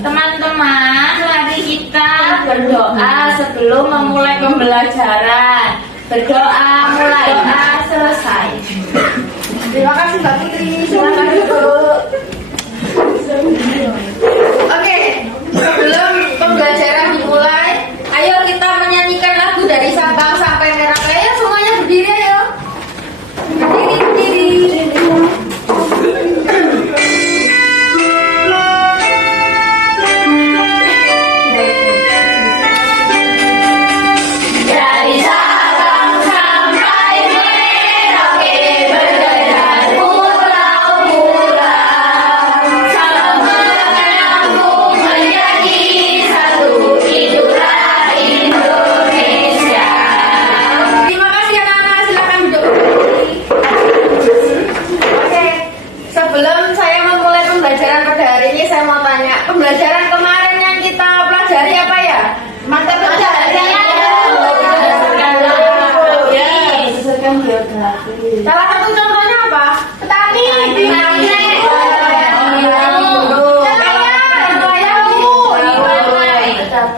Teman-teman, mari kita berdoa sebelum memulai pembelajaran. Berdoa mulai, doa selesai. Terima kasih Mbak Putri. Silakan duduk. Oke, sebelum pembelajaran dimulai, ayo kita menyanyikan lagu dari Sabang sampai Merauke. Ayo semuanya berdiri ayo. Berdiri. Dari Sabang sampai Merauke bergerak pulau-pulau, salam menyambung menjadi satu, itulah Indonesia. Terima kasih anak-anak, silakan duduk. Oke, sebelum saya memulai pembelajaran pada hari ini, saya mau tanya, pembelajaran kemarin yang kita pelajari apa ya? Mata pelajaran. Salah satu contohnya apa? Petani.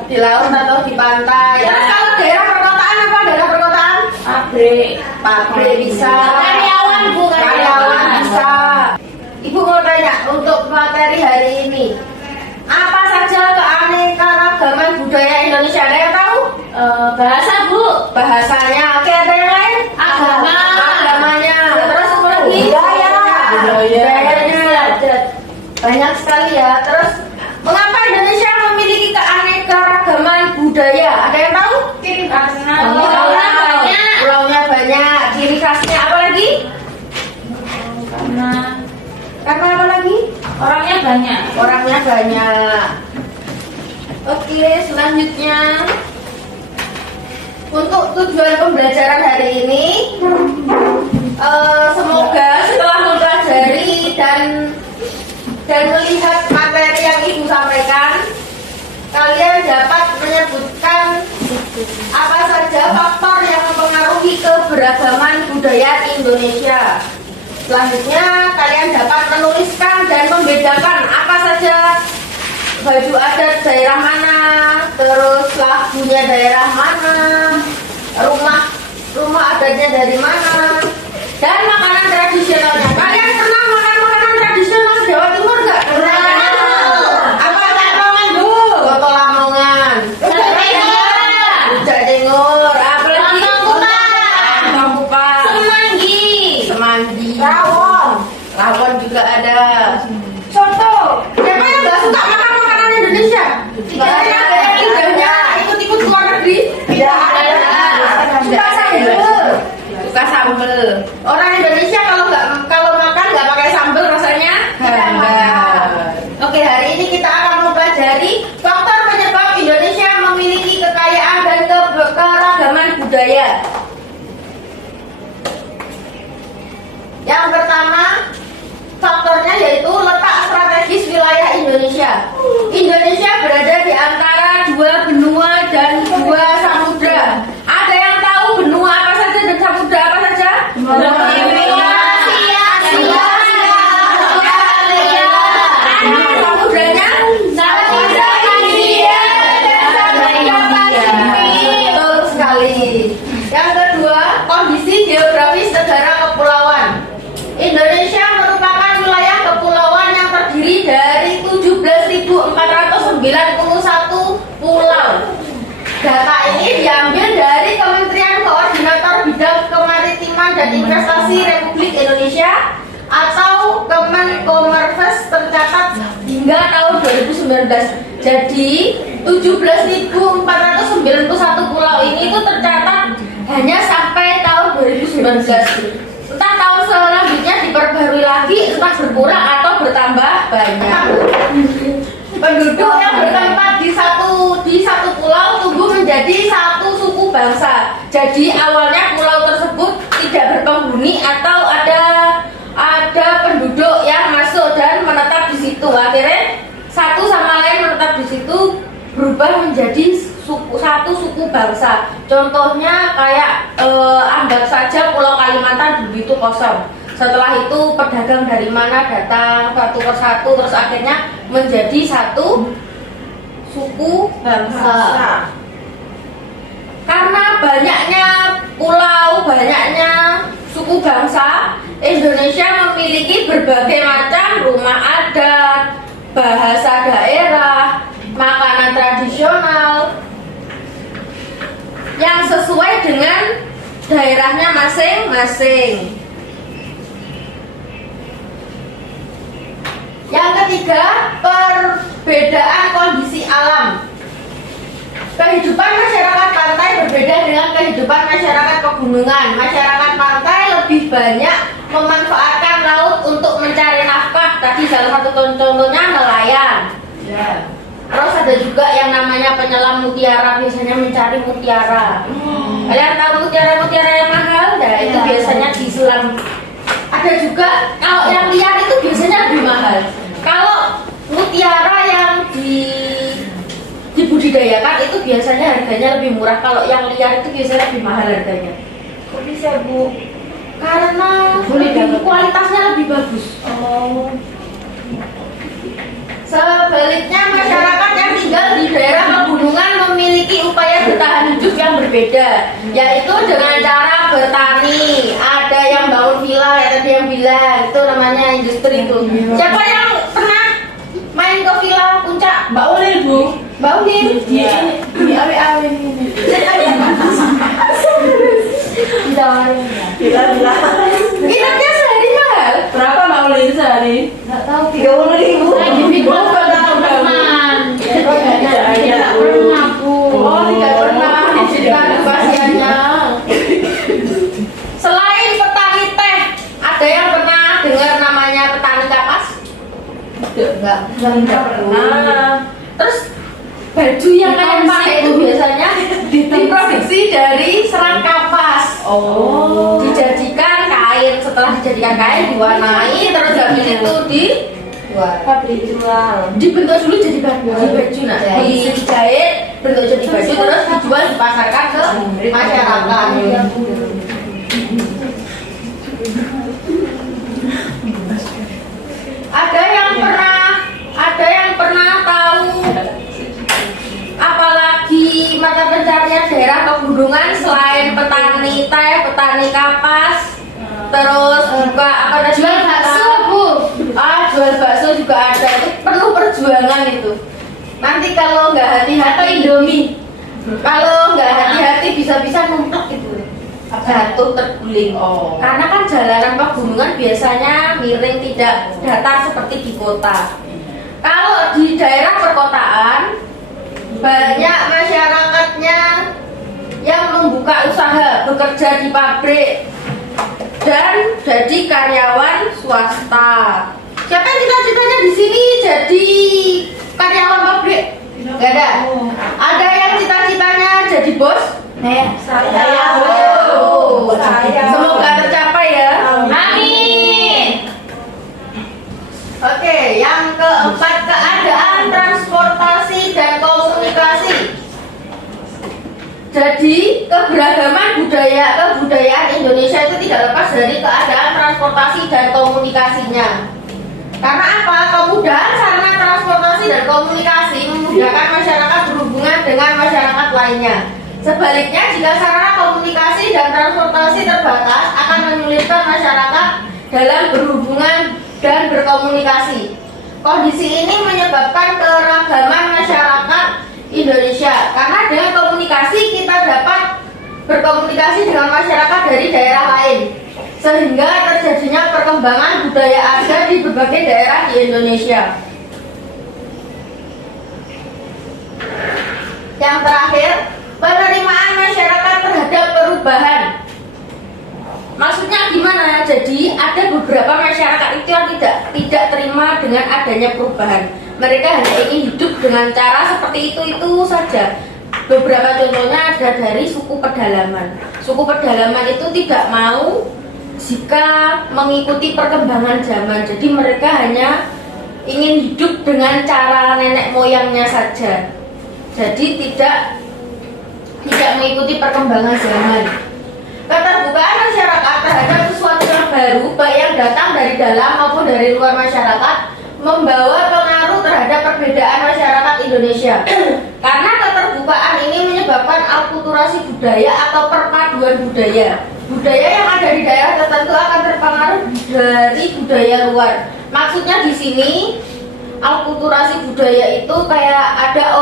Di laut atau di pantai. Terus kalau daerah perkotaan apa? Daerah perkotaan? Pabrik bisa. Karyawan bisa. Ibu mau tanya untuk materi hari ini, apa saja keanekaragaman budaya Indonesia? Ada yang tahu? Bahasa, Bu. Bahasanya. Oke, ada yang lain? Agama. Agamanya. Terus apa lagi? Budayanya. Banyak sekali ya. Terus mengapa Indonesia memiliki keanekaragaman budaya? Ada yang tahu? Karena Pulaunya banyak. Ciri khasnya apa lagi? Karena apa lagi? orangnya banyak. Orangnya banyak. Oke, selanjutnya untuk tujuan pembelajaran hari ini, semoga setelah mempelajari dan melihat materi yang ibu sampaikan, kalian dapat menyebutkan apa saja faktor yang mempengaruhi keberagaman budaya Indonesia. Selanjutnya kalian dapat menuliskan dan membedakan apa saja baju adat daerah mana, terus lagunya daerah mana, rumah adatnya dari mana, dan makanan tradisionalnya. Kalian pernah makan makanan tradisional Jawa Timur nggak? Pernah. Apa Lamongan, Bu? Soto Lamongan. Rujak Cingur. Apa lagi? Lontong kupat. Semanggi. Rawon juga ada. Soto. Siapa yang nggak suka makan makanan Indonesia? Lidahnya ikut-ikut keluar negeri. Tidak ada. Suka sambel. Orang Indonesia kalau makan nggak pakai sambel rasanya hambar. Oke, hari ini kita akan mempelajari faktor penyebab Indonesia memiliki kekayaan dan keragaman budaya. Yang pertama, faktornya yaitu letak strategis wilayah Indonesia. Indonesia berada di antara dua benua dan dua samudra. Ada yang tahu benua apa saja dan samudra apa saja? Samudranya? Betul sekali. Yang kedua, kondisi geografis negara kepulauan. Indonesia merupakan wilayah kepulauan yang terdiri dari 17.491 pulau. Data ini diambil dari Kementerian Koordinator Bidang Kemaritiman dan Investasi Republik Indonesia atau Kemenkomarves tercatat hingga tahun 2019. Jadi 17.491 pulau ini itu tercatat hanya sampai tahun 2019. Entah tahun selanjutnya diperbarui lagi, entah berkurang atau bertambah banyak. Penduduk yang bertempat di satu pulau tumbuh menjadi satu suku bangsa. Jadi awalnya pulau tersebut tidak berpenghuni atau ada penduduk yang masuk dan menetap di situ. Akhirnya satu sama lain menetap di situ berubah menjadi satu suku bangsa. Contohnya kayak anggap saja Pulau Kalimantan dulu itu kosong. Setelah itu pedagang dari mana datang satu persatu, terus akhirnya menjadi satu suku bangsa. Karena banyaknya pulau, banyaknya suku bangsa, Indonesia memiliki berbagai macam rumah adat, bahasa daerah, makanan tradisional yang sesuai dengan daerahnya masing-masing. Yang ketiga, perbedaan kondisi alam. Kehidupan masyarakat pantai berbeda dengan kehidupan masyarakat pegunungan. Masyarakat pantai lebih banyak memanfaatkan laut untuk mencari nafkah. Tadi salah satu contohnya nelayan. Ya. Terus ada juga yang namanya penyelam mutiara, biasanya mencari mutiara. Kalian tahu mutiara-mutiara yang mahal? Nah, itu biasanya diselam. Ada juga kalau yang liar itu biasanya lebih mahal. Kalau mutiara yang dibudidayakan itu biasanya harganya lebih murah. Kalau yang liar itu biasanya lebih mahal harganya. Kok bisa, Bu? Karena kualitasnya lebih bagus. Oh. Sebaliknya, masyarakat yang tinggal di daerah pegunungan memiliki upaya bertahan hidup yang berbeda, yaitu dengan cara bertani. Ada yang bangun villa, ya tadi yang bilang, itu namanya industri itu. Siapa yang pernah main ke villa Puncak? Mbak Ulil, Bu. Mbak Ulil? Di awe-awe ini. Ditawarin ya. Villa. Nginepnya sehari mahal. Berapa Mbak Ulil sehari? Nggak tahu. 30.000. Tidak pernah, Bu. Oh, tidak pernah. Diceritain pasiennya. Selain petani teh, ada yang pernah dengar namanya petani kapas? Enggak pernah. Terus baju yang kalian pakai itu biasanya diproduksi dari serat kapas. Oh. Dijadikan kain. Setelah dijadikan kain diwarnai, terus habis itu dibentuk dulu jadi baju, nah dijahit bentuk jadi baju, terus dijual, dipasarkan ke masyarakat. Ada yang pernah tahu apalagi mata pencarian daerah pegunungan selain petani teh, petani kapas, terus juga apa tadi? Jual bakso, Bu. Jual bakso juga ada. Itu penuh perjuangan itu. Nanti kalau nggak hati-hati Indomie. Kalau nggak hati-hati bisa-bisa numpuk gitu. Jatuh terguling. Oh. Karena kan jalanan pegunungan biasanya miring, tidak datar seperti di kota. Kalau di daerah perkotaan banyak masyarakatnya yang membuka usaha, bekerja di pabrik dan jadi karyawan swasta. Siapa yang cita-citanya di sini jadi karyawan pabrik? Gak ada. Ada yang cita-citanya jadi bos? Saya. Semoga tercapai ya. Amin. Oke, yang keempat, keadaan transportasi dan komunikasi. Jadi keberagaman kebudayaan Indonesia itu tidak lepas dari keadaan transportasi dan komunikasinya. Karena apa? Kemudahan sarana transportasi dan komunikasi memudahkan masyarakat berhubungan dengan masyarakat lainnya. Sebaliknya, jika sarana komunikasi dan transportasi terbatas akan menyulitkan masyarakat dalam berhubungan dan berkomunikasi. Kondisi ini menyebabkan keragaman masyarakat Indonesia, karena dengan komunikasi kita dapat berkomunikasi dengan masyarakat dari daerah lain, sehingga terjadinya perkembangan budaya adat di berbagai daerah di Indonesia. Yang terakhir, penerimaan masyarakat terhadap perubahan. Maksudnya gimana? Jadi ada beberapa masyarakat itu yang tidak terima dengan adanya perubahan. Mereka hanya ingin hidup dengan cara seperti itu saja. Beberapa contohnya ada dari suku pedalaman. Suku pedalaman itu tidak mau jika mengikuti perkembangan zaman. Jadi mereka hanya ingin hidup dengan cara nenek moyangnya saja. Jadi tidak mengikuti perkembangan zaman. Keterbukaan masyarakat terhadap sesuatu yang baru, baik yang datang dari dalam maupun dari luar masyarakat, membawa pengaruh terhadap terhadap perbedaan masyarakat Indonesia. Karena keterbukaan ini menyebabkan alkulturasi budaya atau perpaduan budaya. Budaya yang ada di daerah tertentu akan terpengaruh dari budaya luar. Maksudnya di sini alkulturasi budaya itu kayak ada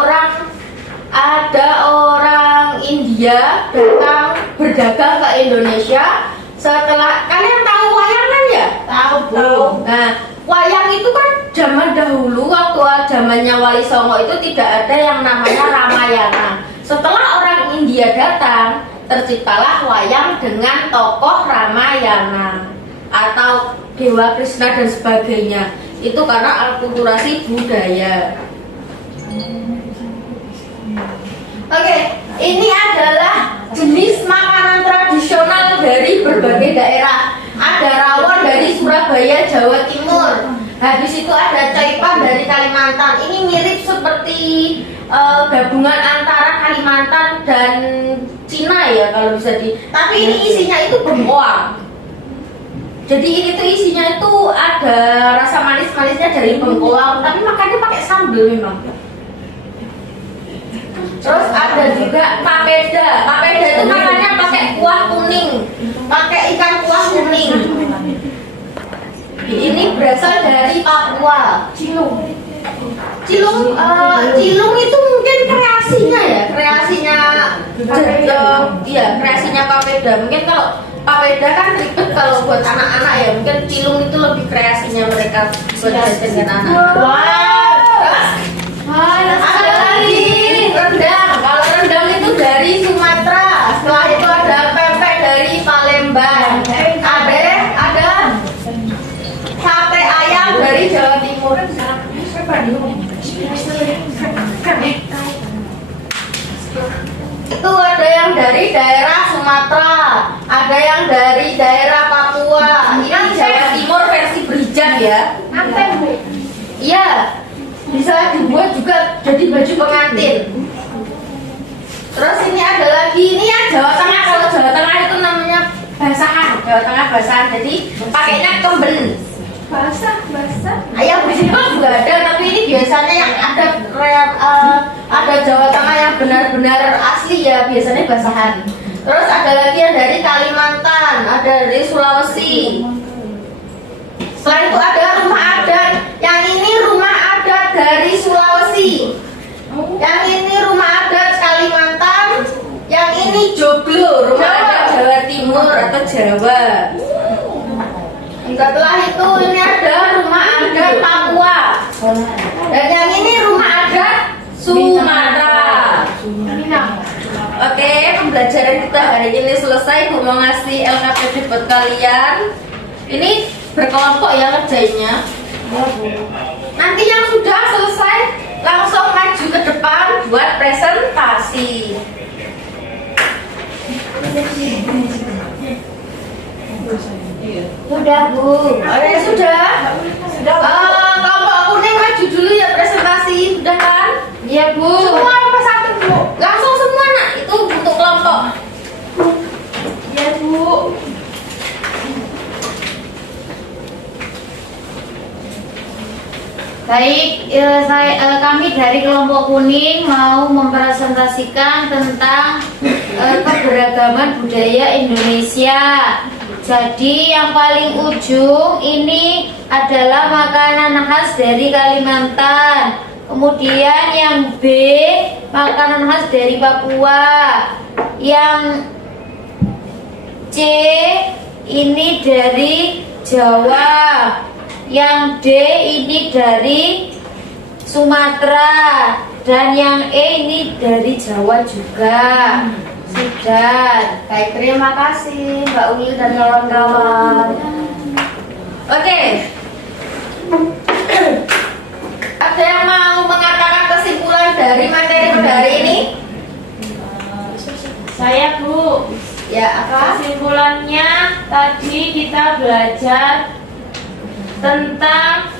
orang India datang berdagang ke Indonesia. Setelah kalian tahu wayang kan ya? Tahu, Bu. Nah, wayang itu kan zaman dahulu waktu zamannya Wali Songo itu tidak ada yang namanya Ramayana. Setelah orang India datang, terciptalah wayang dengan tokoh Ramayana atau Dewa Krishna dan sebagainya. Itu karena alkulturasi budaya. Oke, ini adalah jenis makanan tradisional dari berbagai daerah. Ada rawon dari Surabaya, Jawa Timur. Habis itu ada caipan dari Kalimantan. Ini mirip seperti gabungan antara Kalimantan dan Cina ya kalau bisa tapi ini isinya itu bengkoang. Jadi ini tuh isinya itu ada rasa manis-manisnya dari bengkoang, tapi makannya pakai sambal memang. Terus ada juga papeda. Papeda itu makannya pakai kuah kuning, pakai ikan kuah kuning. Ini berasal dari Papua. Cilung itu mungkin kreasinya ya, kreasinya papeda. Mungkin kalau papeda kan ribet kalau buat anak-anak ya, mungkin cilung itu lebih kreasinya mereka buat jajan anak. Ada lagi rendang. Kalau rendang itu dari Sumatera. Setelah itu ada pempek dari Palembang. Ada sate ayam dari Jawa Timur. Itu ada yang dari daerah Sumatera, ada yang dari daerah Papua. Ini Jawa Timur versi Berijan ya. Iya, bisa dibuat juga jadi baju pengantin. Terus ini ada lagi, ini yang Jawa Tengah. Kalau Jawa Tengah itu namanya basahan. Jawa Tengah basahan, jadi pakainya kemben. Basah. Ayam bisibak juga ada, tapi ini biasanya yang ada Jawa Tengah yang benar-benar asli ya, biasanya basahan. Terus ada lagi yang dari Kalimantan, ada dari Sulawesi. Selain itu ada rumah adat. Yang ini rumah adat dari Sulawesi. Yang ini rumah adat Kalimantan. Yang ini joglo, rumah adat Jawa Timur atau Jawa. Setelah itu ini ada rumah adat Papua. Dan yang ini rumah adat Sumatera. Oke, pembelajaran kita hari ini selesai. Gue mau ngasih LKPD buat kalian. Ini berkelompok ya ngerjainnya. Nanti yang sudah selesai langsung maju ke depan buat presentasi. Sudah, Bu. Oke, sudah. Kelompok kuning maju dulu ya presentasi. Sudah kan? Iya, Bu. Semua apa satu, Bu? Langsung semua, Nak. Itu untuk kelompok. Iya, Bu. Baik, kami dari kelompok kuning mau mempresentasikan tentang keberagaman budaya Indonesia. Jadi yang paling ujung ini adalah makanan khas dari Kalimantan. Kemudian yang B, makanan khas dari Papua. Yang C, ini dari Jawa. Yang D, ini dari Sumatera. Dan yang E, ini dari Jawa juga. Sudah. Baik, terima kasih Mbak Uli dan kawan-kawan. Oke. Ada yang mau mengatakan kesimpulan dari materi pada hari ini? Saya, Bu. Ya, apa? Kesimpulannya tadi kita belajar tentang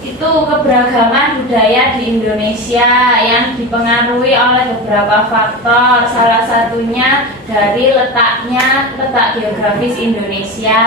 itu keberagaman budaya di Indonesia yang dipengaruhi oleh beberapa faktor. Salah satunya dari letak geografis Indonesia.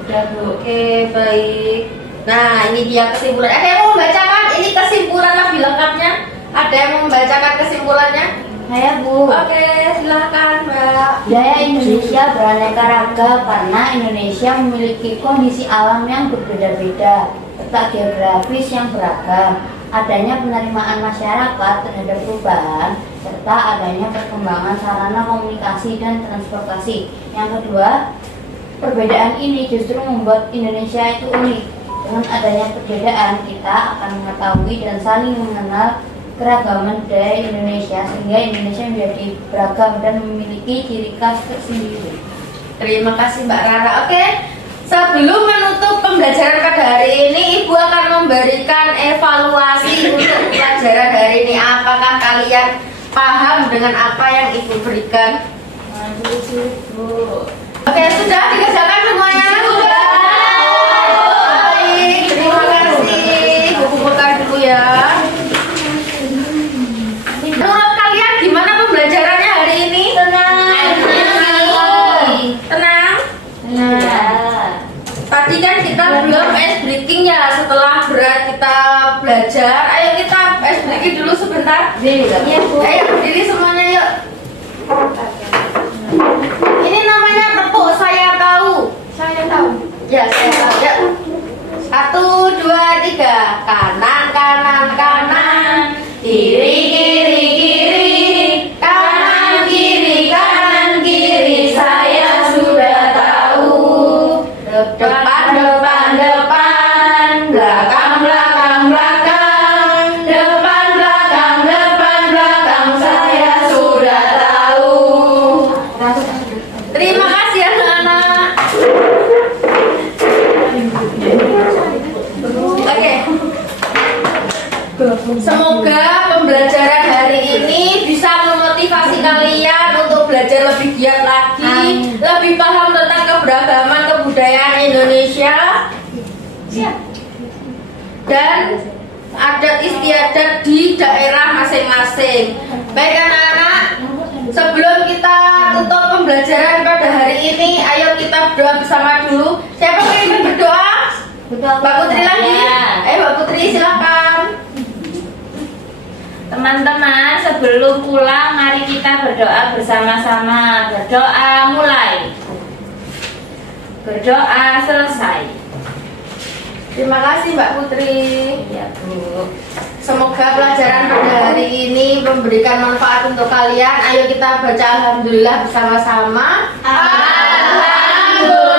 Udah, Bu. Oke, baik. Nah, ini dia kesimpulan. Ada yang mau membacakan kesimpulan lebih lengkapnya? Ada yang membacakan kesimpulannya? Saya Bu. Oke, silahkan Mbak. Budaya Indonesia beraneka ragam karena Indonesia memiliki kondisi alam yang berbeda-beda, letak geografis yang beragam, adanya penerimaan masyarakat terhadap perubahan, serta adanya perkembangan sarana komunikasi dan transportasi. Yang kedua, perbedaan ini justru membuat Indonesia itu unik. Dengan adanya perbedaan, kita akan mengetahui dan saling mengenal keragaman budaya Indonesia sehingga Indonesia menjadi beragam dan memiliki ciri khas tersendiri. Terima kasih Mbak Rara. Oke, sebelum menutup pembelajaran pada hari ini, Ibu akan memberikan evaluasi untuk pelajaran hari ini. Apakah kalian paham dengan apa yang Ibu berikan? Oke, sudah dikerjakan semuanya? Sudah. Baik, terima kasih. Ibu kumpulkan dulu ya. Menurut kalian gimana pembelajarannya hari ini? Tenang. Tenang? Nah, Tadi kan kita belum ice breaking ya. Setelah berat kita belajar, ayo kita ice breaking dulu sebentar. iya Bu. Ayo berdiri semuanya yuk. Ini namanya tepuk saya tahu. Saya tahu. Ya saya tahu. Ya. 1, 2, 3. Kanan kanan kanan. Kiri kiri kiri. Kanan kiri saya sudah tahu. Depan depan depan. Belakang belakang belakang. Depan belakang saya sudah tahu. Terima kasih anak-anak. Oke. Semoga pembelajaran hari ini bisa memotivasi kalian untuk belajar lebih giat lagi, lebih paham tentang keberagaman kebudayaan Indonesia dan adat istiadat di daerah masing-masing. Baik anak-anak, sebelum kita tutup pembelajaran pada hari ini, ayo kita berdoa bersama dulu. Siapa yang ingin berdoa? Mbak Putri lagi? Ayo Mbak Putri silakan. Teman-teman, sebelum pulang mari kita berdoa bersama-sama. Berdoa mulai. Berdoa selesai. Terima kasih Mbak Putri. Ya Bu. Semoga pelajaran pada hari ini memberikan manfaat untuk kalian. Ayo kita baca alhamdulillah bersama-sama. Alhamdulillah.